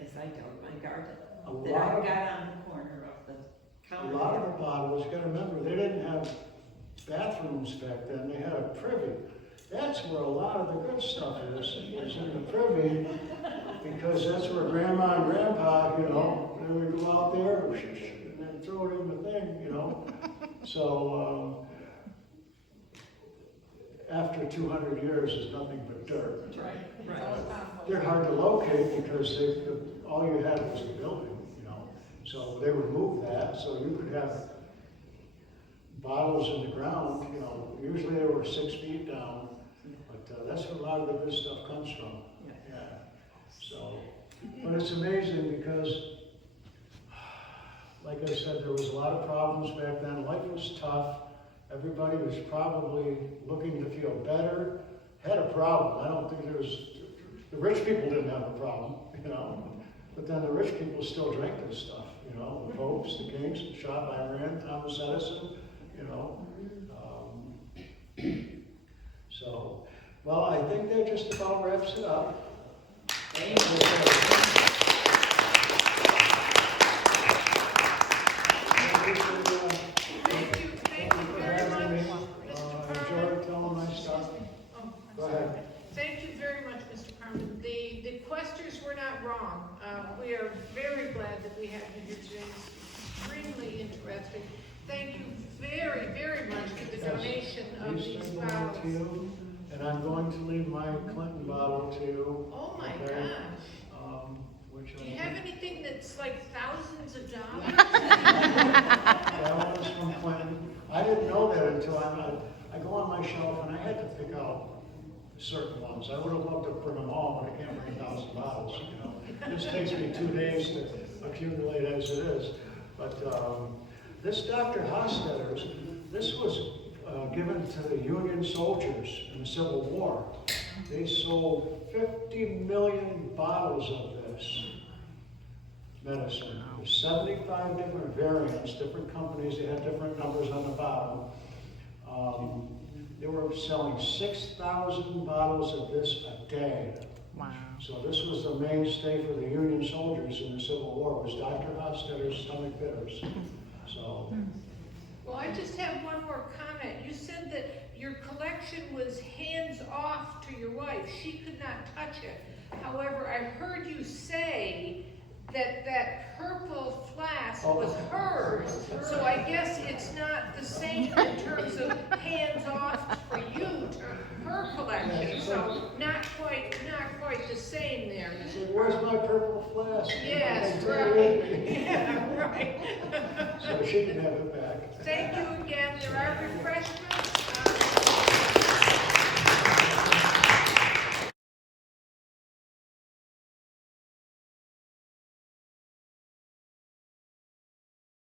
as I dug my garden. That I got on the corner of the counter. A lot of the bottles, you gotta remember, they didn't have bathrooms back then, they had a privy. That's where a lot of the good stuff is in the privy, because that's where Grandma and Grandpa, you know, they would go out there and then throw it in the thing, you know. So, after 200 years, it's nothing but dirt. Right. They're hard to locate because all you had was the building, you know. So they would move that, so you could have bottles in the ground, you know, usually they were 6 feet down, but that's where a lot of the good stuff comes from. Yeah. So, but it's amazing because, like I said, there was a lot of problems back then. Life was tough. Everybody was probably looking to feel better, had a problem. I don't think there was, the rich people didn't have a problem, you know, but then the rich people still drank this stuff, you know, the popes, the kings, the Shah of Iran, Thomas Edison, you know. So, well, I think that just about wraps it up. Thank you. Thank you very much, Mr. Parmon. Enjoy telling my stuff. Oh, I'm Go sorry. ahead. Thank you very much, Mr. Parmon. The questers were not wrong. We are very glad that we have you here today. It's extremely interesting. Thank you very, very much for the donation of These these are going bottles. to you, and I'm going to leave my Clinton bottle to you. Oh my Okay. gosh. Which Do you have anything that's like thousands of dollars? That one is from Clinton. I didn't know that until I go on my shelf and I had to pick out certain ones. I would have loved to print them all, but I can't bring 1,000 bottles, you know. This takes me 2 days to accumulate as it is. But this Dr. Hostetter's, this was given to the Union soldiers in the Civil War. They sold 50 million bottles of this medicine. There's 75 different variants, different companies, they had different numbers on the bottom. They were selling 6,000 bottles of this a day. Wow. So this was the mainstay for the Union soldiers in the Civil War, was Dr. Hostetter's stomach bitters. So, Well, I just have one more comment. You said that your collection was hands-off to your wife. She could not touch it. However, I heard you say that that purple flask was hers. So I guess it's not the same in terms of hands-off for you to her collection. So not quite the same there, I Mr. said, where's my purple flask? Yes, They took it with right. me. Yeah, right. So she can have it back. Thank you again. There are refreshments.